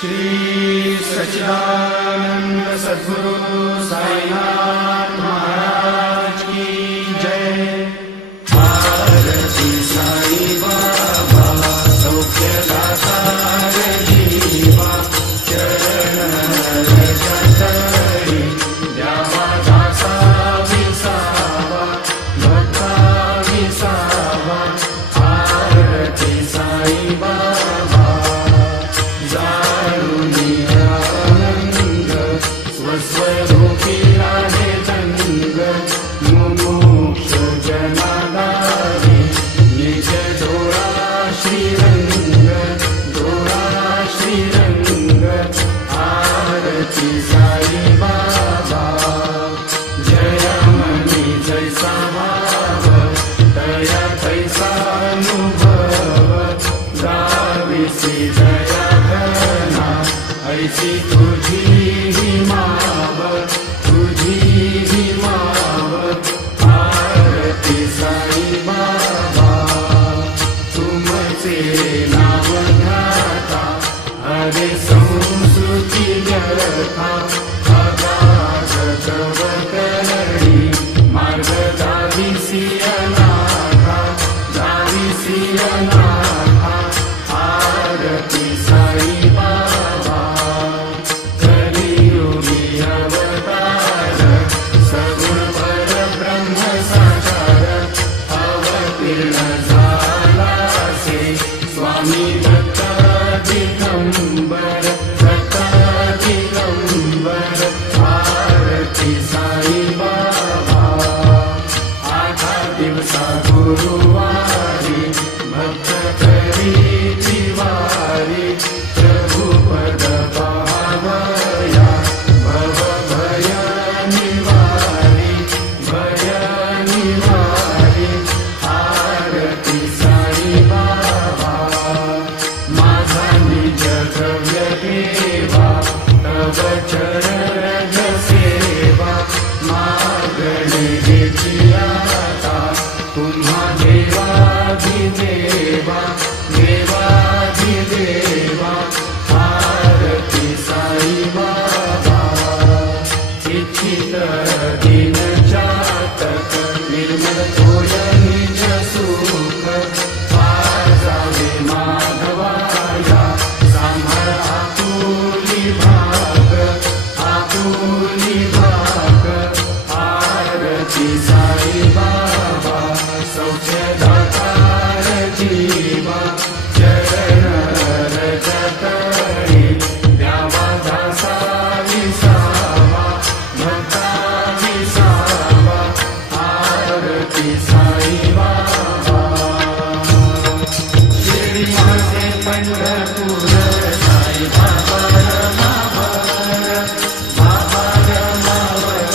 श्री सच्चिदानंद सद्गुरु साईनाथ महाराज की जय। भारती साई बाबा सौख्यदाता जीवा चरण रजतरी द्यावा दासा विसावा भक्ता विसावा। भारती साई बाबा स्वस्वरूपी राधे तंग मुमुक्ष जनादारी निज डोळा श्रीरंग डोळा श्रीरंग। आरती साई बाबा जय मनी जैसा भाव दया तैसा अनुभव। गाविसी दया घना ऐसी तुझी आरती साई बाबा तुमचे नाव घ्याता हरे संस्कृती व्यथा। अगाध तव करणी मार्ग दाविसी अनाथा दाविसी अनाथा। आरती साई बाबा कलियुगी अवतार सगुण परब्रह्म साकार। अवतीर्ण झाला से स्वामी दत्त दिगंबर दत्त दिगंबर। आरती साई बाबा आठा दिवसा गुरुवारी भक्त करी जिवारी। प्रभु पद पावया भव भय निवारी भय निवारी। आरती साई बाबा माझा निज द्रव्य देवा तव चरण सेवा। मागणी घेतली आता तुम्हा देवाधिदेवा देवाधिदेवा। आरती साई बाबा इच्छित दिन जातक निर्मल होय निज सुख। पाजावे माधवाया सांभाळ आपुली भाग आपुली भाग। आरती साई बाबा सौख्यदाता जीवा चरण रजतरी द्यावा दासा विसावा भक्ता विसावा। आरती साई बाबा शिर्डी माझे पंढरपूर साई बाबा रमावर बाबा रमावर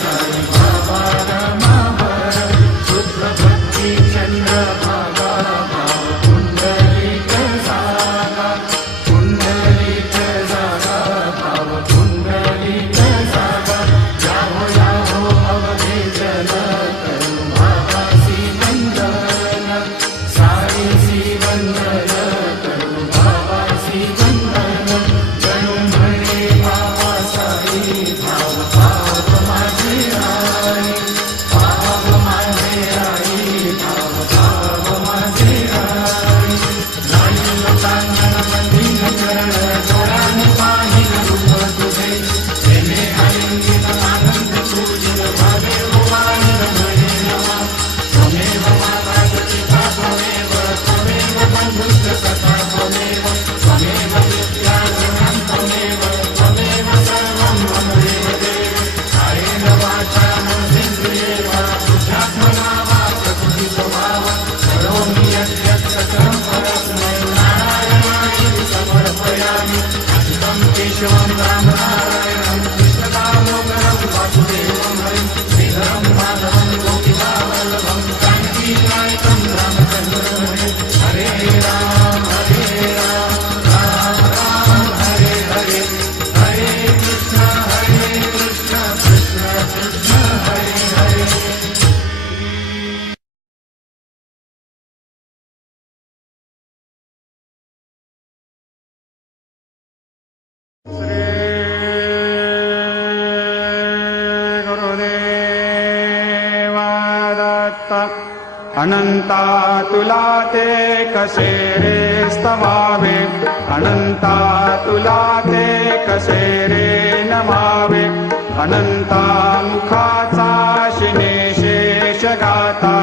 साई बाबा रमावर। शुद्ध भक्ती चंद्रभागा भाव पुंडलिक जागा पुंडलिक जागा भाव पुंडलिक जागा। याहो याहो अवघे जन करू भावासी वंदन साईसी वंदन करू भावासी वंदन। जणू अनंता तुला ते कसे रे स्तवावे, अनंता तुला ते कसे रे नमावे, अनंता मुखाचा शिने शेष गाता,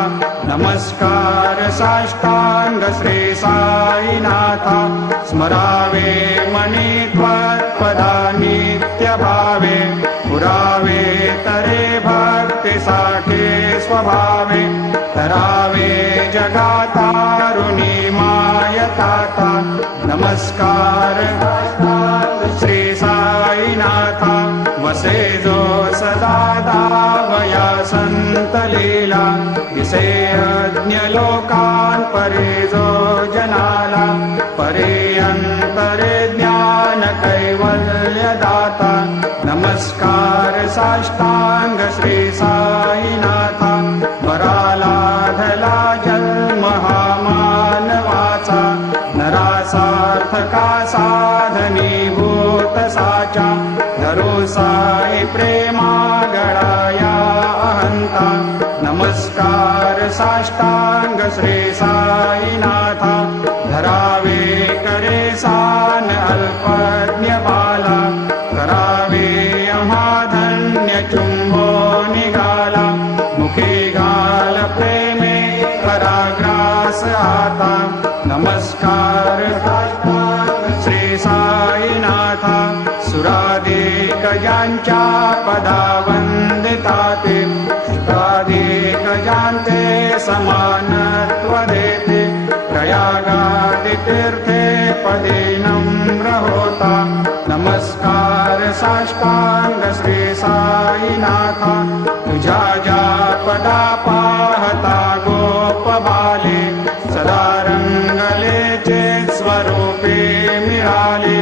नमस्कार साष्टांग श्री साईनाथा, स्मरावे मनी त्वत्पदा नित्य भावे, पुरावे तरे भक्ति साठे स्वभावे, तरावे जगातारुणी मायताता, नमस्कार श्री साईनाथा, वसे जो सदा दावया संत लीला, दिसे अज्ञ लोकान् परे जो जनाला, परे अंतरे ज्ञान कैवल्य दाता, नमस्कार साष्टांग श्री साईनाथा, वरालाधला जन्म हा मानवाचा, नरासार्थका साधनीभूत साचा, धरो साई प्रेमा गळाया अहंता, नमस्कार साष्टांग श्री साईनाथा, धरावे करे सान अल्पज्ञ बाला, करावे अमाधन्य चुंबो निघाला, मुखे घाल प्रेमे कराग्रास आता, नमस्कार श्री साईनाथा, सुराधिक ज्यांच्या पदा वंदिताते, सुराधिक ज्यांचे समानत्व देते, प्रयागादि तीर्थे पदे नम्र होता, नमस्कार साष्टांग श्री साईनाथा, तुझ्या ज्या पदा पाहता गोप बाले, सदा रंगलेचे स्वरूपे मिळाले,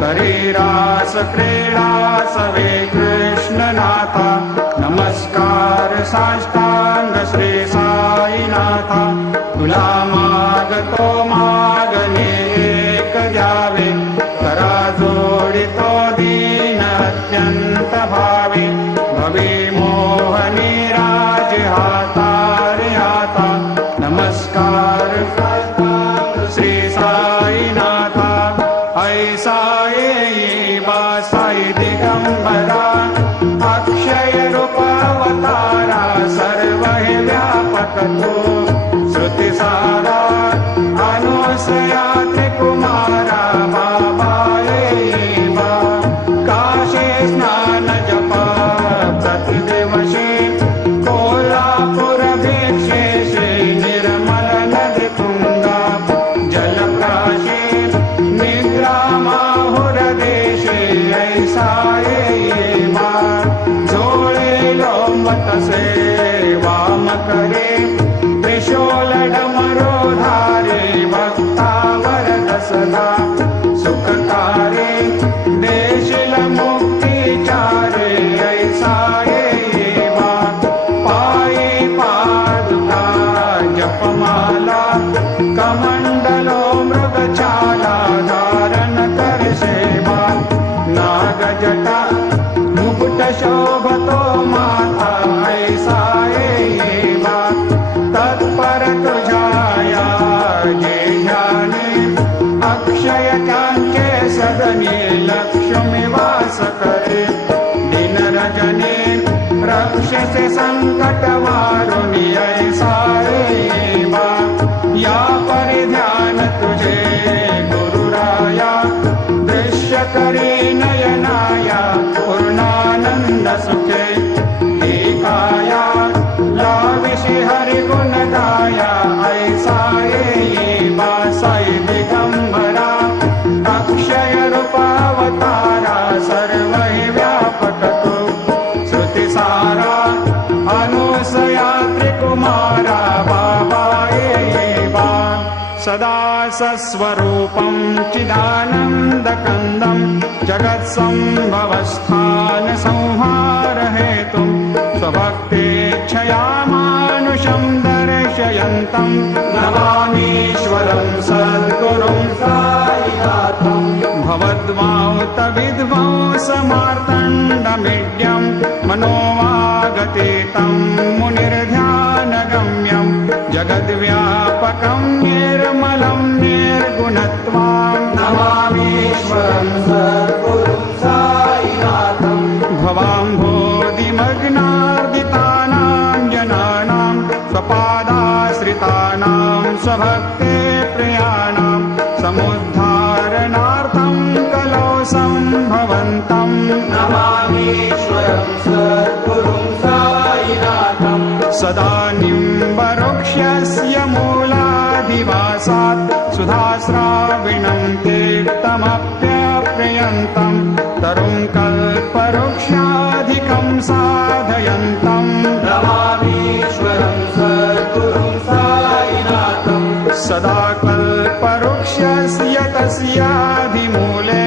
करी रास क्रीडा सवे कृष्णनाथा, नमस्कार साष्टांग श्री साईनाथा, तुला मागतो मागणे एक द्यावे, करा जोडितो दीन अत्यंत भावे, भवे मोहनी राज हातारे हाता, नमस्कार श्री साईनाथा, ऐसा येई बा साई दिगंबरा, अक्षय रूपावतारा, सर्व हे व्यापक तो, श्रुति सारा अनुसया त्रिकुमारा, बाबा येई बा, काशी स्नान जपा प्रतिदिवशी, कोल्हापुर भिक्षेशे निर्मल नदी तुंगा, जलप्राशी निग्रामाहुर देशे, ऐसा येई बा, झोळे लोंबत से वाम करे, त्रिशूल डमरो धारे, भक्तावर दसदा सुखकारे, देशिल मुक्तिचारे, ऐसा येई बा, पायी पादुका जपमाला, कमंडलो मृगछाला, धारण कर सेवा, नागजटा मुकुट शोभतो माथा, ऐसा येई बा, तत्पर तुझाया जे ध्याने, अक्षय कांचे सदने, लक्ष्मी वास करे, दिन रजने रक्षसे संकट वारुणी, ऐसा येई बा, या परिध्यान तुझे गुरुराया, दृश्य करी नयनाया, पूर्णानंद सुखे, एकाया लाविषि हरि गुण गाया, ऐसा येई बा, साई दिगंबरा, अक्षय रूपावतारा, सर्व हि व्यापक तो, श्रुति सारा अनुसया त्रिकुमारा, बाबा येई बा, सदा सस्वरूपं चिदानन्दकन्दं, जगत्सम्भवस्थान संहार हेतुं, स्वभक्तेच्छया मानुषं दर्शयन्तं, नमामीश्वरं सद्गुरुं साईनाथं, भवद्वांत विध्वंसमार्तण्डमीड्यं, मनोवागतीतं मुनिर्ध्यानगम्यं, जगद्व्यापकं निर्मलं निर्गुणत्वां नमामीश्वरं सद्गुरुं साईनाथं भवाम्भोधिमग्नार्दितानां जनानां स्वपादाश्रितानां स्वभक्ते प्रियाणां समुद्धारणार्थं कलौ सम्भवन्तं नमामीश्वरं सद्गुरुं साईनाथं सदा निम्बवृक्षस्य मूलाधिवासात् सुधास्राविणं तीर्थमप्यप्रियन्तं तरुं कल्पवृक्षाधिकं साधयन्तं नमामीश्वरं सद्गुरुं साईनाथं सदा कल्पवृक्षस्य तस्याधिमूले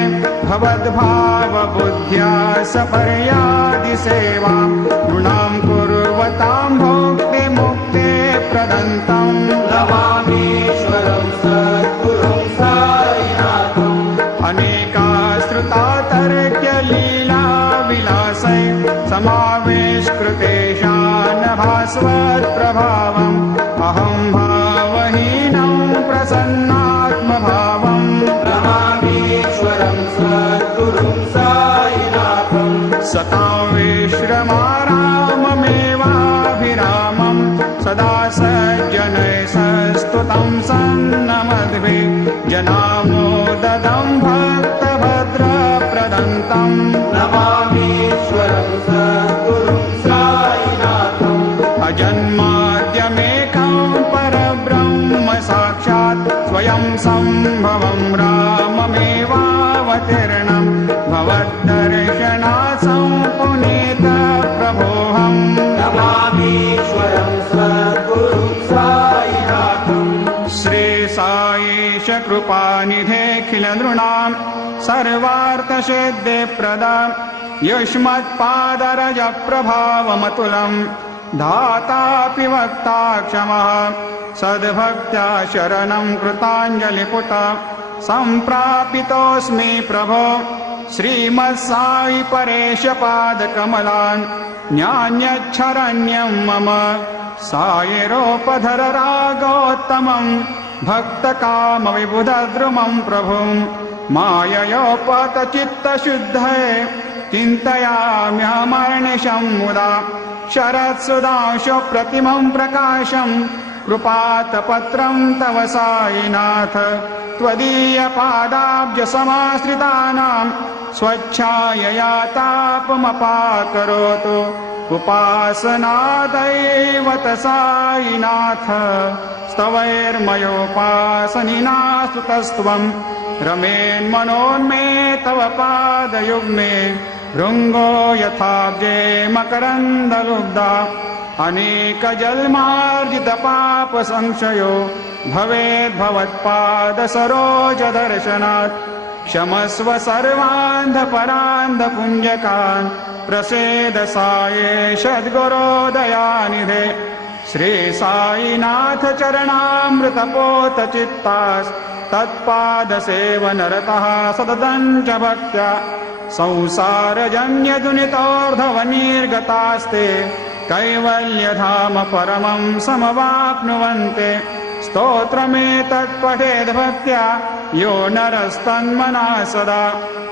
भवद्भावबुद्ध्या सपर्यादिसेवां नृणां कुर्वतां भोक्तिमुक्ते प्रदन्तं नमामीश्वरं सद्गुरुं साईनाथं अनेकाश्रुता तर्क्यलीलाविलासै समावेशकृतेषान् भास्वत्प्रभावम् अहं भावहीनं प्रसन्नात्मभावम् नमामीश्वरं सद्गुरुं साईनाथं सतां विश्रमाराममेवाभिरामं सदा सज्जनैः संस्तुतं सन्नमद्भिः जनामोददं भक्तभद्रप्रदन्तं नमामीश्वरं सद्गुरुं साईनाथं अजन्माद्यमेकं परब्रह्म साक्षात् स्वयं सम्भवं राममेवावतीर्णं भवद्दर्शनात् सम्पुनीतप्रभोऽहम् नमामीश्वरं सद्गुरुं साईनाथं श्रीसाईश कृपानिधेऽखिलनृणां सर्वार्थसिद्धिप्रदा युष्मत्पादरजप्रभावमतुलं धातापि वक्ता क्षमः सद्भक्त्या शरणं कृताञ्जलिपुट सम्प्रापितोऽस्मि प्रभो श्रीमत्साई परेशपादकमलान् न्यान्यच्छरण्यं मम सायिरोपधर रागोत्तमं भक्तकामविबुधद्रुमं प्रभुं माययोपतचित्तशुद्धये चिन्तयाम्यहमर्निशं मुदा शरत्सुधांशु प्रतिमं प्रकाशं कृपातपत्रं तव साईनाथ त्वदीयपादाब्जसमाश्रितानां स्वच्छायया तापमपाकरोतु उपासनादैवत साईनाथ स्तवैर्मयोपासनिना स्तुतस्त्वं रमेन्मनोन्मे तव पादयुग्मे भृङ्गो यथाब्जे मकरन्दलुब्धा अनेकजन्मार्जितपापसंशयो भवेद्भवत्पादसरोजदर्शनात् क्षमस्व सर्वान्धपरान्धपुञ्जकान् प्रसेद साये सद्गुरोदयानिधे श्री साईनाथ चरणामृतपोतचित्तास् तत्पादसेवनरतः सततं च भक्त्या संसारजन्यदुनितोर्धवनिर्गतास्ते कैवल्यधाम परमं समवाप्नुवन्ते स्तोत्रमेतत्पठेद्भक्त्या यो नरस्तन्मना सदा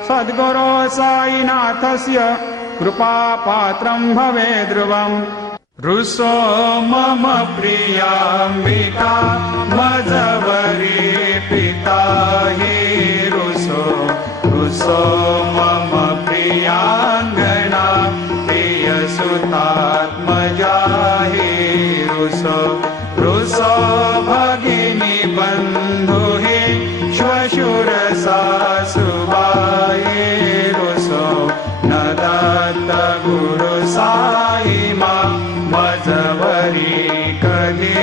सद्गुरो साईनाथस्य कृपापात्रं भवेद्ध्रुवम् रुसो मम प्रियाम्बिका मजवरी पिता हि रुसो रुसो मम प्रियाङ्गना प्रियसुतात्मजा हि रुसो रुसो भगिनी बन्धु हि श्वशुरसासुबाये रुसो न दत्त गुरु साई मा मजवरी कधी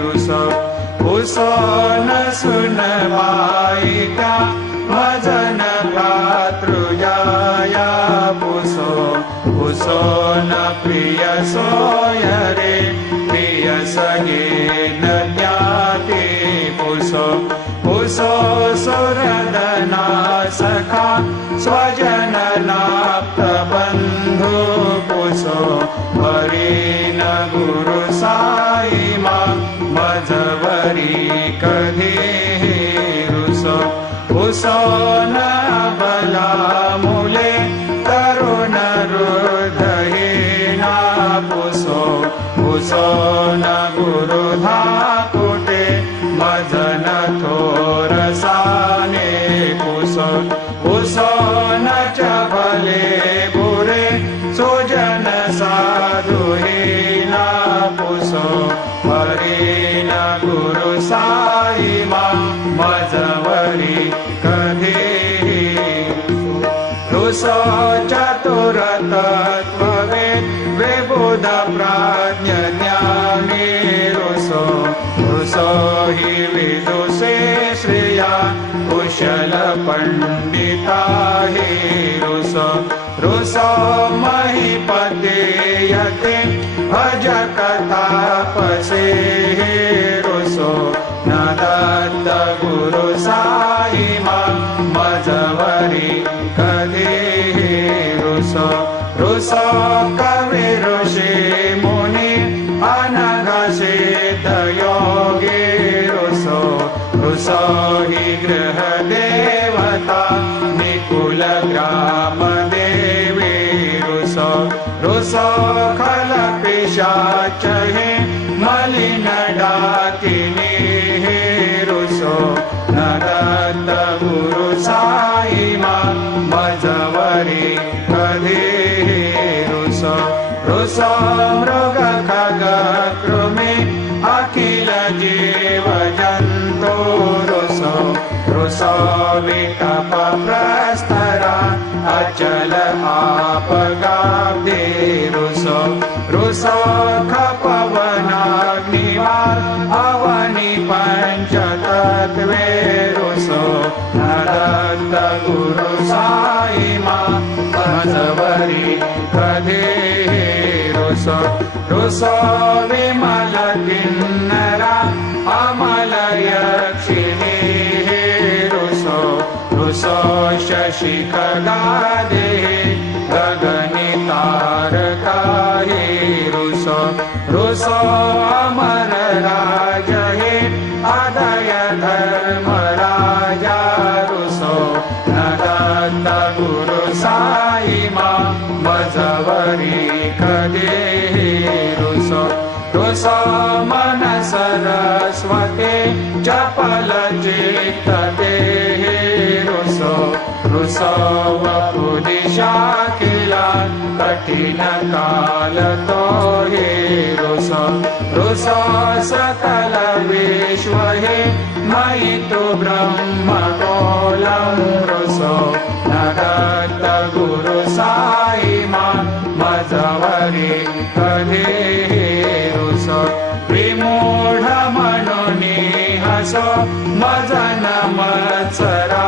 रुसो उसो न सुनवायिका भजन भातृजाया पुसो उसो न प्रिय सोयरे प्रिय सगे न ज्ञाते पुसो पुसो सुरदना सखा स्वजननाप्त बन्धु पुसो हरि न गुरु साई मा पुसो न बलामूले तरुण हृदयेना पुसो पुसो न गुरुधाकुटे मजन थोरसाने पुसो पुसो न चबले बुरे सुजन साधुहीना पुसो हरिण गुरु साईमा मजवरी कधी रुसो चतुर तत्त्ववे विबुध प्राज्ञ ज्ञानी रुसो रुसो हि विदुषे श्रिया कुशल पंडिता हि रुसो रुसो महीपते यते भज कथापसे रुसो न दत्त गुरु साईमा मजवरी कधी रुसो रुसो कवि ऋषि मुनि अनघसे योगी रुसो रुसो हि गृह देवता निकुल ग्राम देवी रुसो रुसो खल पिशाच हे मलिन डाकिनी रुसो न दत्त गुरु साईमा मजवरी कधी रुसो रुसो मृग खग कृमि अखिल जीव जंतु रुसो रुसो विकप प्रस्तरा अचल आपगाब्दे रुसो रुसो खपवनाग्निवार अवनि पंचतत्वे रुसो न दत्त गुरु साईमा मजवरी कधी रुसो रुसो विमल किन्नरा अमल यक्षिणी रुसो रुसो शशि खगादे गगनि तारका रुसो रुसो अमर राज हे अदय धर्म राजा रुसो न दत्त गुरु साईमा मजवरी कधी रुसो रुसो मन सरस्वती चपल चित्त देहि रुसो रुसो वपुदिशा किला कठिन काल तो हे रुसो रुसो सकल विश्व हे मयि तु ब्रह्म कोलं रुसो न दत्त गुरु साईमा मजवरी कधी रुसो विमूढ मनुनी हसो मजन मत्सरा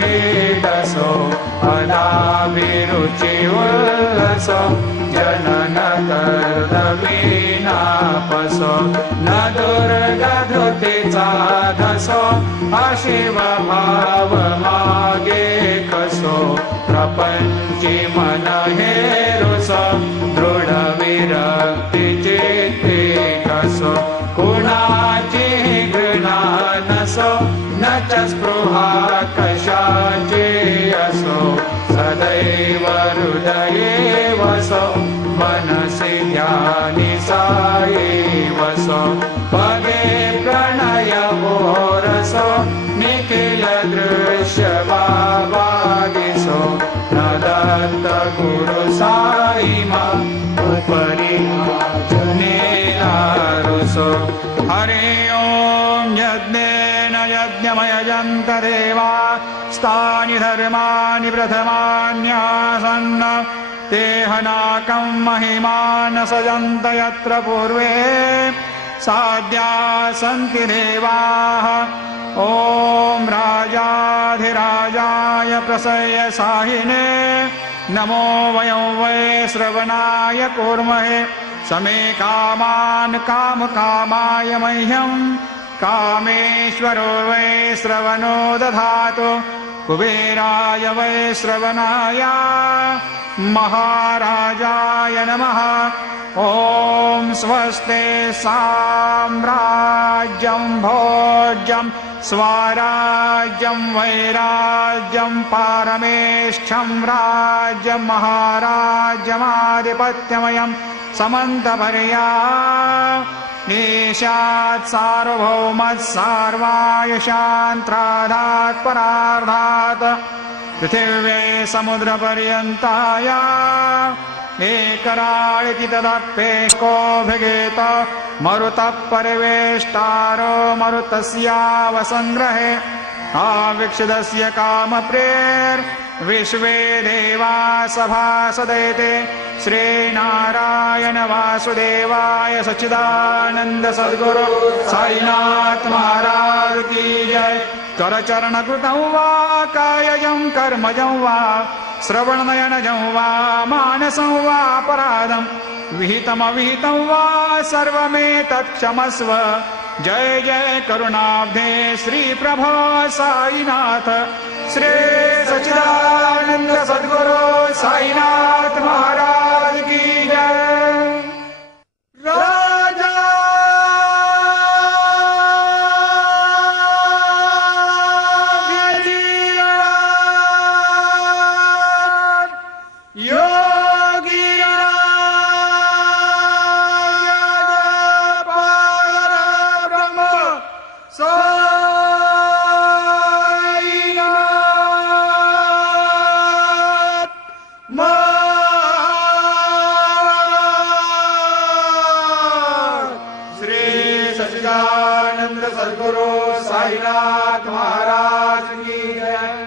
हे दसो अनाभिरुचि उल्लसो जनन कर्दवीनापसो न दुर्गधुतिचा धसो अशिव भाव मागे कसो प्रपंची मन हे रुसो दृढ विरक्ति चित्ते कसो कुणाची घृणा नसो न च स्पृहा कशाची असो सदैव हृदये वसो मनसि ध्यानि साई वसो पगे प्रणय रसो निखिल दृश्य बाबागिसो न दत्त गुरु साईमा उपरि जनेला रुसो हरि ओम यज्ञेन यज्ञमयजन्त देवा स्थानि धर्माणि प्रथमान्यासन्न ते हनाकं महिमान सजन्त यत्र पूर्वे साध्या सन्ति देवाः ॐ राजाधिराजाय प्रसह्य साहिने नमो वयं वै श्रवणाय कुर्महे समे कामान् कामकामाय मह्यं कामेश्वरो वै श्रवणो दधातु कुबेराय वैश्रवणाय महाराजाय नमः। ॐ स्वस्ते साम्राज्यं भोज्यं स्वराज्यं वैराज्यं पारमेष्ठ्यं राज्यं महाराज्यमाधिपत्यमयं समन्तपर्या ईशात् सार्वभौमत् सार्वायुषान्त्रादात् परार्धात् पृथिव्ये समुद्रपर्यन्ताय एकराळिति तदप्येकोऽभिगेत मरुतः परिवेष्टारो मरुतस्यावसङ्ग्रहे आविक्षिदस्य कामप्रेर्विश्वे देवा सभासदेते। श्रीनारायण वासुदेवाय सच्चिदानन्द सद्गुरु साईनाथ महाराज की जय। करचरणकृतं वा कायजं कर्मजं वा श्रवणनयनजं वा मानसं वा अपराधं विहितमविहितं वा सर्वमेतत्क्षमस्व। जय जय करुणाब्धे श्री प्रभो साईनाथ। श्री सच्चिदानंद सद्गुरु साईनाथ महाराज की जय। राजा सच्चिदानंद सद्गुरु साईनाथ महाराज की जय।